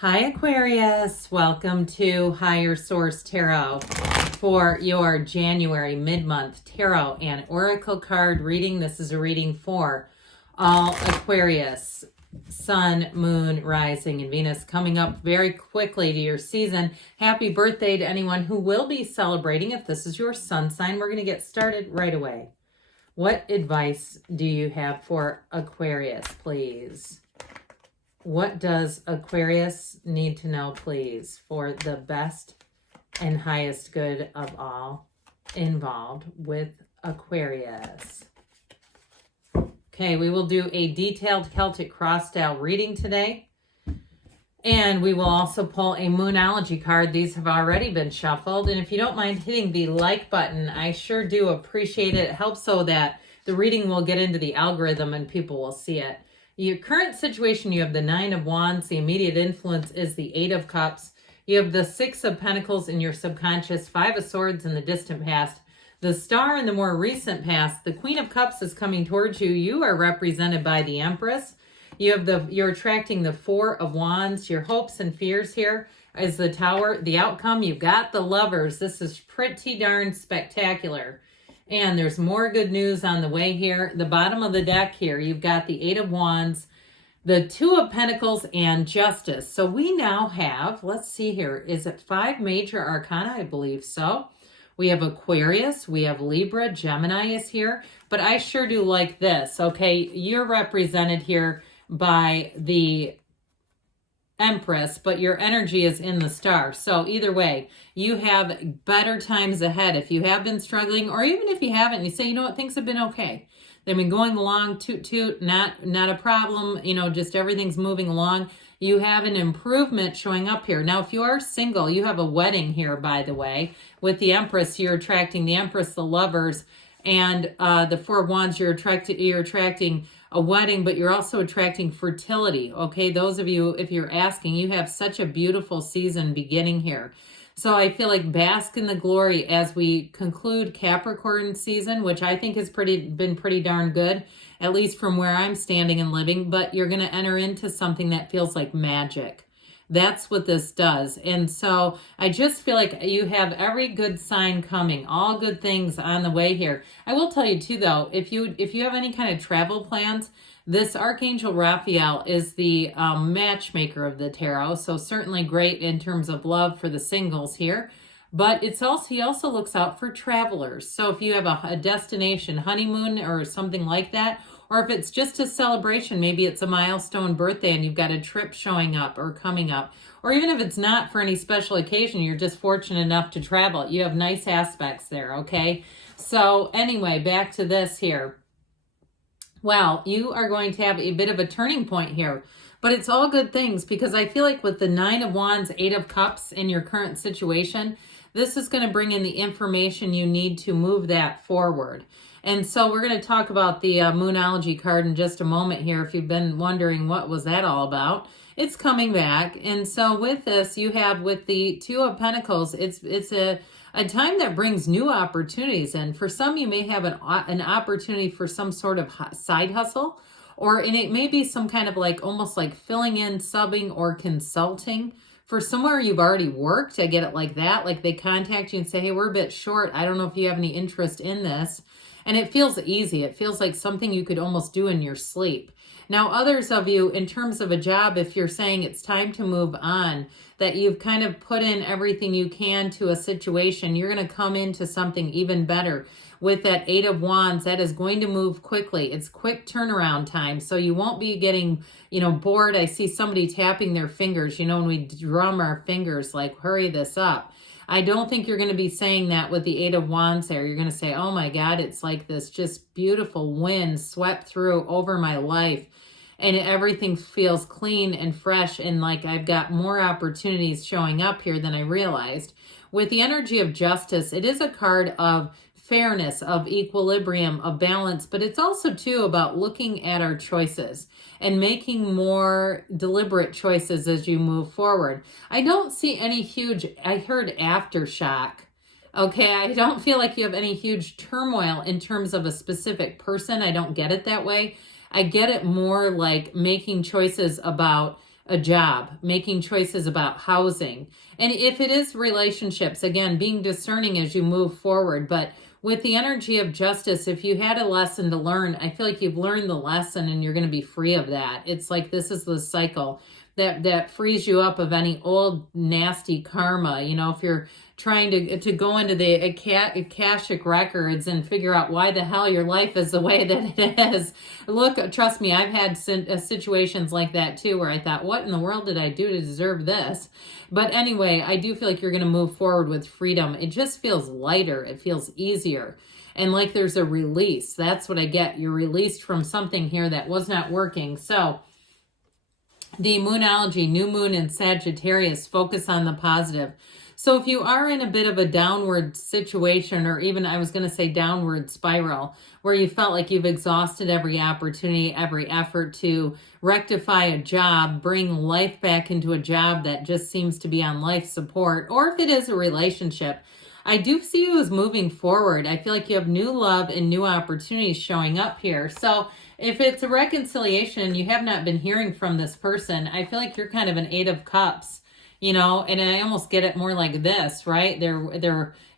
Hi Aquarius, welcome to Higher Source Tarot for your January mid-month tarot and oracle card reading. This is a reading for all Aquarius, Sun, Moon, Rising, and Venus, coming up very quickly to your season. Happy birthday to anyone who will be celebrating. If this is your sun sign, we're going to get started right away. What advice do you have for Aquarius, please? What does Aquarius need to know, please, for the best and highest good of all involved with Aquarius? Okay, we will do a detailed Celtic cross style reading today. And we will also pull a Moonology card. These have already been shuffled. And if you don't mind hitting the like button, I sure do appreciate it. It helps so that the reading will get into the algorithm and people will see it. Your current situation, you have the Nine of Wands. The immediate influence is the Eight of Cups. You have the Six of Pentacles in your subconscious, Five of Swords in the distant past, the Star in the more recent past. The Queen of Cups is coming towards you. You are represented by the Empress. You're attracting the Four of Wands. Your hopes and fears here is the Tower. The outcome, you've got the Lovers. This is pretty darn spectacular. And there's more good news on the way here. The bottom of the deck here, you've got the Eight of Wands, the Two of Pentacles, and Justice. So we now have, let's see here, is it 5 major arcana? I believe so. We have Aquarius, we have Libra, Gemini is here. But I sure do like this, okay? You're represented here by the Empress, but your energy is in the Star. So either way, you have better times ahead. If you have been struggling, or even if you haven't, you say, you know what, things have been okay. They've been going along, toot, not a problem, just everything's moving along. You have an improvement showing up here. Now, if you are single, you have a wedding here, by the way. With the Empress, you're attracting the Empress, the Lovers, and the Four of Wands, you're attracting a wedding, but you're also attracting fertility. Okay, those of you, if you're asking, you have such a beautiful season beginning here. So I feel like bask in the glory as we conclude Capricorn season, which I think has been pretty darn good, at least from where I'm standing and living. But you're going to enter into something that feels like magic. That's what this does. And so I just feel like you have every good sign coming, all good things on the way here. I will tell you too, though, if you have any kind of travel plans, this Archangel Raphael is the matchmaker of the tarot. So certainly great in terms of love for the singles here. But he also looks out for travelers. So if you have a destination honeymoon or something like that, or if it's just a celebration, maybe it's a milestone birthday and you've got a trip showing up or coming up, or even if it's not for any special occasion, you're just fortunate enough to travel. You have nice aspects there, okay? So anyway, back to this here. Well, you are going to have a bit of a turning point here, but it's all good things because I feel like with the Nine of Wands, Eight of Cups in your current situation, this is going to bring in the information you need to move that forward. And so we're going to talk about the Moonology card in just a moment here. If you've been wondering what was that all about, it's coming back. And so with this, you have with the Two of Pentacles, it's a time that brings new opportunities. And for some, you may have an opportunity for some sort of side hustle, and it may be some kind of almost like filling in, subbing, or consulting. For somewhere you've already worked, I get it like that. Like they contact you and say, hey, we're a bit short. I don't know if you have any interest in this. And it feels easy. It feels like something you could almost do in your sleep. Now, others of you, in terms of a job, if you're saying it's time to move on, that you've kind of put in everything you can to a situation, you're going to come into something even better. With that Eight of Wands, that is going to move quickly. It's quick turnaround time. So you won't be getting, bored. I see somebody tapping their fingers, when we drum our fingers, like, hurry this up. I don't think you're going to be saying that with the Eight of Wands there. You're going to say, oh my God, it's like this just beautiful wind swept through over my life. And everything feels clean and fresh. And like I've got more opportunities showing up here than I realized. With the energy of Justice, it is a card of fairness, of equilibrium, of balance, but it's also too about looking at our choices and making more deliberate choices as you move forward. I don't see any I heard aftershock. Okay, I don't feel like you have any huge turmoil in terms of a specific person. I don't get it that way. I get it more like making choices about a job, making choices about housing. And if it is relationships, again, being discerning as you move forward. But with the energy of justice, if you had a lesson to learn, I feel like you've learned the lesson and you're going to be free of that. It's like this is the cycle that frees you up of any old nasty karma. You know, if you're trying to go into the Akashic records and figure out why the hell your life is the way that it is. Look, trust me, I've had situations like that too, where I thought, what in the world did I do to deserve this? But anyway, I do feel like you're going to move forward with freedom. It just feels lighter. It feels easier. And like there's a release. That's what I get. You're released from something here that was not working. So the Moonology, new moon in Sagittarius, focus on the positive. So if you are in a bit of a downward situation, or even I was going to say downward spiral, where you felt like you've exhausted every opportunity, every effort to rectify a job, bring life back into a job that just seems to be on life support, or if it is a relationship, I do see you as moving forward. I feel like you have new love and new opportunities showing up here. So if it's a reconciliation and you have not been hearing from this person, I feel like you're kind of an 8 of Cups, you know, and I almost get it more like this, right?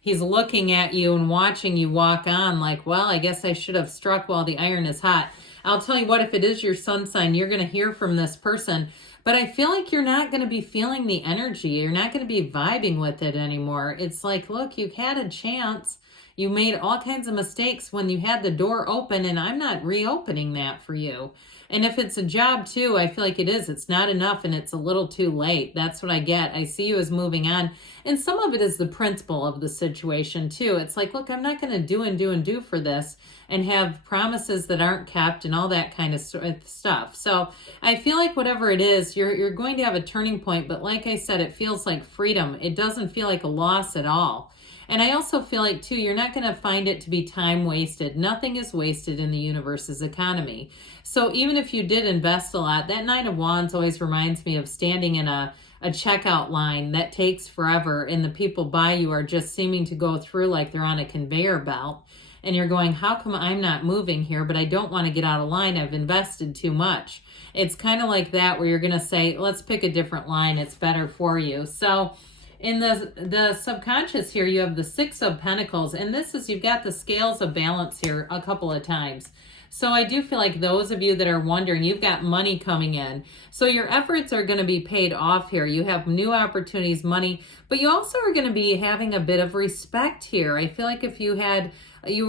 He's looking at you and watching you walk on like, well, I guess I should have struck while the iron is hot. I'll tell you what, if it is your sun sign, you're going to hear from this person, but I feel like you're not going to be feeling the energy. You're not going to be vibing with it anymore. It's like, look, you had a chance. You made all kinds of mistakes when you had the door open, and I'm not reopening that for you. And if it's a job too, I feel like it is. It's not enough and it's a little too late. That's what I get. I see you as moving on. And some of it is the principle of the situation too. It's like, look, I'm not going to do and do and do for this and have promises that aren't kept and all that kind of stuff. So I feel like whatever it is, you're going to have a turning point. But like I said, it feels like freedom. It doesn't feel like a loss at all. And I also feel like, too, you're not going to find it to be time wasted. Nothing is wasted in the universe's economy. So even if you did invest a lot, that 9 of Wands always reminds me of standing in a checkout line that takes forever, and the people by you are just seeming to go through like they're on a conveyor belt. And you're going, how come I'm not moving here, but I don't want to get out of line. I've invested too much. It's kind of like that, where you're going to say, let's pick a different line. It's better for you. So in the subconscious here, you have the 6 of Pentacles, and this is, you've got the scales of balance here a couple of times. So I do feel like those of you that are wondering, you've got money coming in. So your efforts are going to be paid off here. You have new opportunities, money, but you also are going to be having a bit of respect here. I feel like if you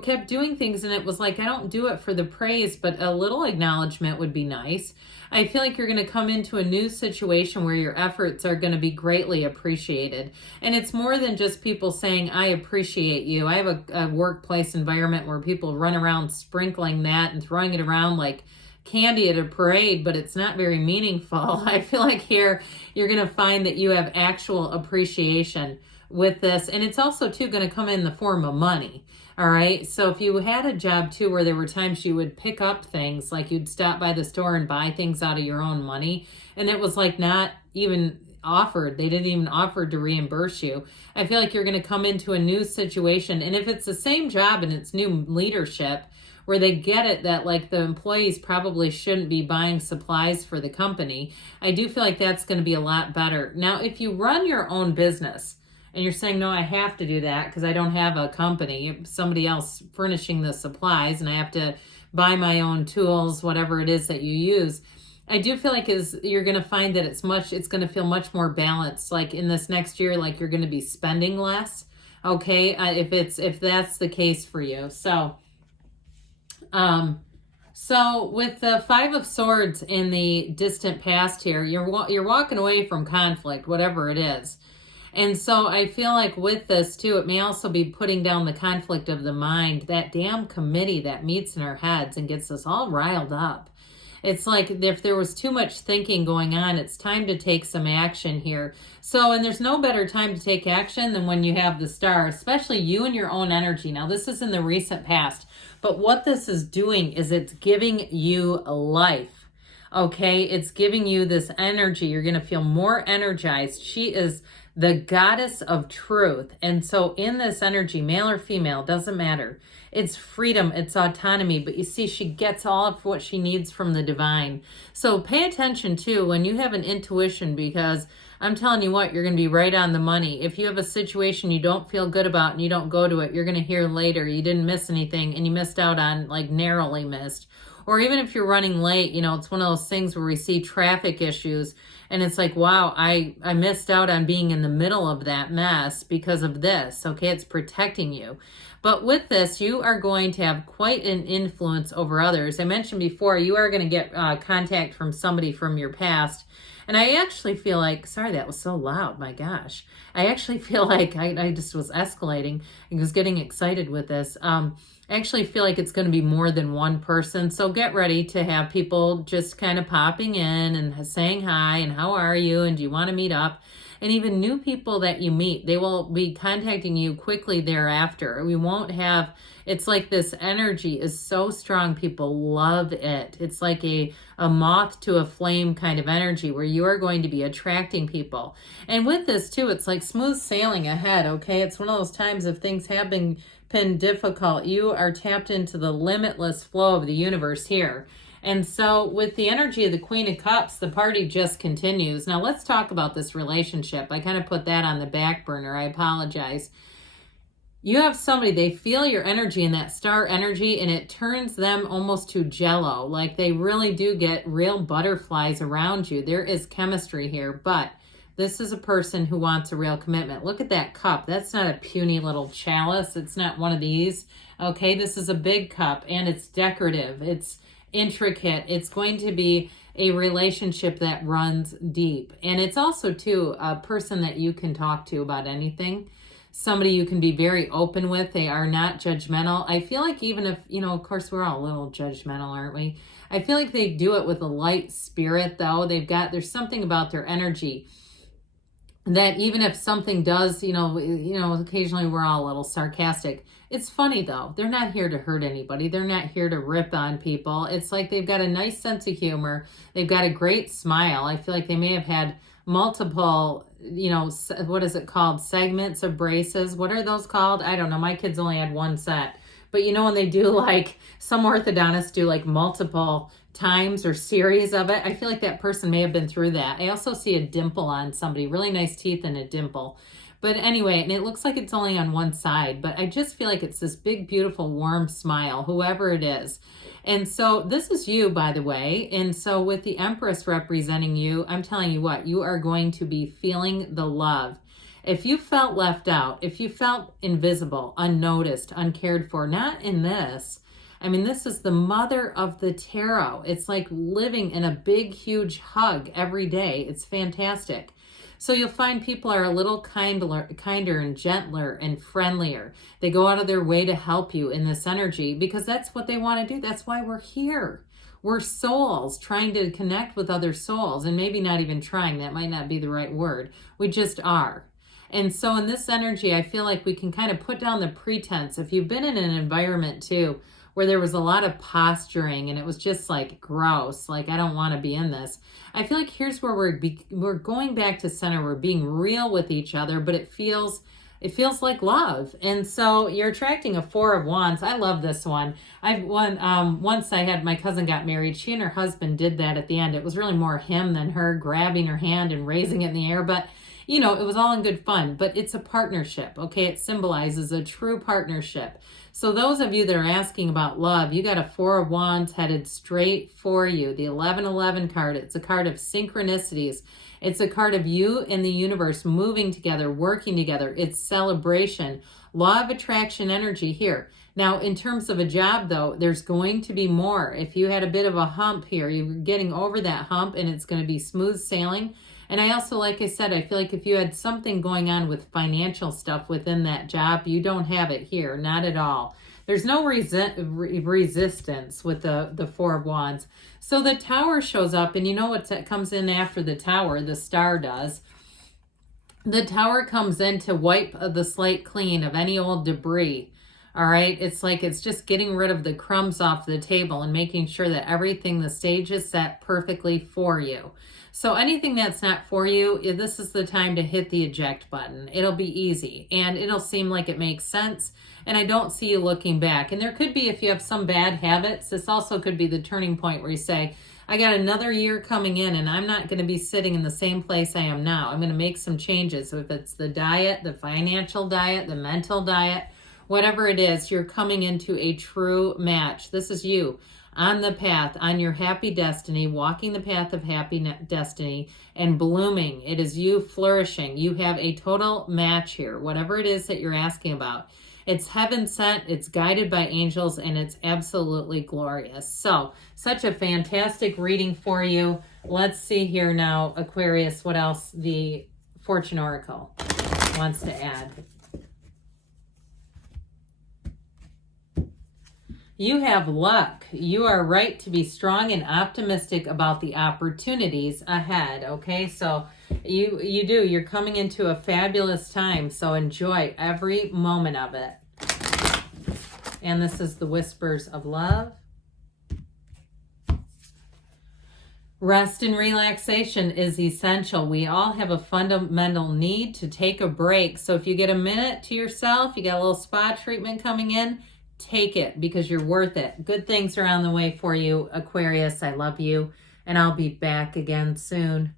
kept doing things and it was like, I don't do it for the praise, but a little acknowledgement would be nice. I feel like you're going to come into a new situation where your efforts are going to be greatly appreciated. And it's more than just people saying, I appreciate you. I have a workplace environment where people run around sprinkling that and throwing it around like candy at a parade, but it's not very meaningful. I feel like here you're going to find that you have actual appreciation with this. And it's also, too, going to come in the form of money. All right. So if you had a job too, where there were times you would pick up things, like you'd stop by the store and buy things out of your own money, and it was like not even offered. They didn't even offer to reimburse you. I feel like you're going to come into a new situation. And if it's the same job and it's new leadership, where they get it that like the employees probably shouldn't be buying supplies for the company, I do feel like that's going to be a lot better. Now, if you run your own business, and you're saying, no, I have to do that because I don't have a company, somebody else furnishing the supplies, and I have to buy my own tools, whatever it is that you use, I do feel like you're going to find that it's going to feel much more balanced. Like in this next year, like you're going to be spending less. Okay. If that's the case for you. So with the 5 of Swords in the distant past here, you're walking away from conflict, whatever it is. And so I feel like with this too, it may also be putting down the conflict of the mind, that damn committee that meets in our heads and gets us all riled up. It's like if there was too much thinking going on, it's time to take some action here. So, and there's no better time to take action than when you have the Star, especially you and your own energy. Now, this is in the recent past, but what this is doing is it's giving you life. Okay, it's giving you this energy. You're going to feel more energized. She is the goddess of truth. And so in this energy, male or female, doesn't matter. It's freedom, it's autonomy, but you see, she gets all of what she needs from the divine. So pay attention too when you have an intuition, because I'm telling you what, you're going to be right on the money. If you have a situation you don't feel good about and you don't go to it, you're going to hear later you didn't miss anything and you missed out on, like, narrowly missed. Or even if you're running late, you know, it's one of those things where we see traffic issues and it's like, wow, I missed out on being in the middle of that mess because of this. Okay, it's protecting you. But with this, you are going to have quite an influence over others. I mentioned before, you are going to get contact from somebody from your past. And I actually feel like, sorry, that was so loud, my gosh. I actually feel like I just was escalating. I was getting excited with this. I actually feel like it's going to be more than one person. So get ready to have people just kind of popping in and saying hi and how are you and do you want to meet up? And even new people that you meet, they will be contacting you quickly thereafter. We won't have, it's like this energy is so strong. People love it. It's like a moth to a flame kind of energy where you are going to be attracting people. And with this too, it's like smooth sailing ahead, okay? It's one of those times if things have been difficult, you are tapped into the limitless flow of the universe here. And so with the energy of the Queen of Cups, the party just continues. Now let's talk about this relationship. I kind of put that on the back burner. I apologize. You have somebody, they feel your energy and that star energy, and it turns them almost to jello. Like they really do get real butterflies around you. There is chemistry here, but this is a person who wants a real commitment. Look at that cup. That's not a puny little chalice. It's not one of these. Okay, this is a big cup, and it's decorative. It's intricate. It's going to be a relationship that runs deep. And it's also, too, a person that you can talk to about anything. Somebody you can be very open with. They are not judgmental. I feel like even if, you know, of course, we're all a little judgmental, aren't we? I feel like they do it with a light spirit, though. There's something about their energy that even if something does, you know, occasionally we're all a little sarcastic. It's funny though. They're not here to hurt anybody. They're not here to rip on people. It's like they've got a nice sense of humor. They've got a great smile. I feel like they may have had multiple, you know, what is it called? Segments of braces. What are those called? I don't know. My kids only had one set. But you know, when they do, like, some orthodontists do like multiple times or series of it, I feel like that person may have been through that. I also see a dimple on somebody, really nice teeth and a dimple. But anyway, and it looks like it's only on one side, but I just feel like it's this big, beautiful, warm smile, whoever it is. And so this is you, by the way. And so with the Empress representing you, I'm telling you what, you are going to be feeling the love. If you felt left out, if you felt invisible, unnoticed, uncared for, not in this. I mean, this is the mother of the tarot. It's like living in a big, huge hug every day. It's fantastic. So you'll find people are a little kinder and gentler and friendlier. They go out of their way to help you in this energy because that's what they want to do. That's why we're here. We're souls trying to connect with other souls, and maybe not even trying. That might not be the right word. We just are. And so in this energy, I feel like we can kind of put down the pretense. If you've been in an environment too, where there was a lot of posturing and it was just like gross, like I don't want to be in this. I feel like here's where we're going back to center. We're being real with each other, but it feels like love. And so you're attracting a Four of Wands. I love this one. Once I had my cousin got married. She and her husband did that at the end. It was really more him than her grabbing her hand and raising it in the air, but you know, it was all in good fun, but it's a partnership, okay? It symbolizes a true partnership. So those of you that are asking about love, you got a Four of Wands headed straight for you. The 1111 card, it's a card of synchronicities. It's a card of you and the universe moving together, working together. It's celebration, law of attraction energy here. Now, in terms of a job, though, there's going to be more. If you had a bit of a hump here, you're getting over that hump and it's going to be smooth sailing. And I also, like I said, I feel like if you had something going on with financial stuff within that job, you don't have it here, not at all. There's no resistance with the Four of Wands. So the Tower shows up, and you know what comes in after the Tower? The Star does. The Tower comes in to wipe the slate clean of any old debris. All right. It's like it's just getting rid of the crumbs off the table and making sure that everything, the stage is set perfectly for you. So anything that's not for you, this is the time to hit the eject button. It'll be easy and it'll seem like it makes sense. And I don't see you looking back. And there could be, if you have some bad habits, this also could be the turning point where you say, I got another year coming in and I'm not going to be sitting in the same place I am now. I'm going to make some changes. So if it's the diet, the financial diet, the mental diet, whatever it is, you're coming into a true match. This is you on the path, on your happy destiny, walking the path of happy destiny and blooming. It is you flourishing. You have a total match here, whatever it is that you're asking about. It's heaven sent, it's guided by angels, and it's absolutely glorious. So, such a fantastic reading for you. Let's see here now, Aquarius, what else the Fortune Oracle wants to add. You have luck. You are right to be strong and optimistic about the opportunities ahead, okay? So you do. You're coming into a fabulous time, so enjoy every moment of it. And this is the Whispers of Love. Rest and relaxation is essential. We all have a fundamental need to take a break. So if you get a minute to yourself, you got a little spa treatment coming in, take it because you're worth it. Good things are on the way for you, Aquarius. I love you, and I'll be back again soon.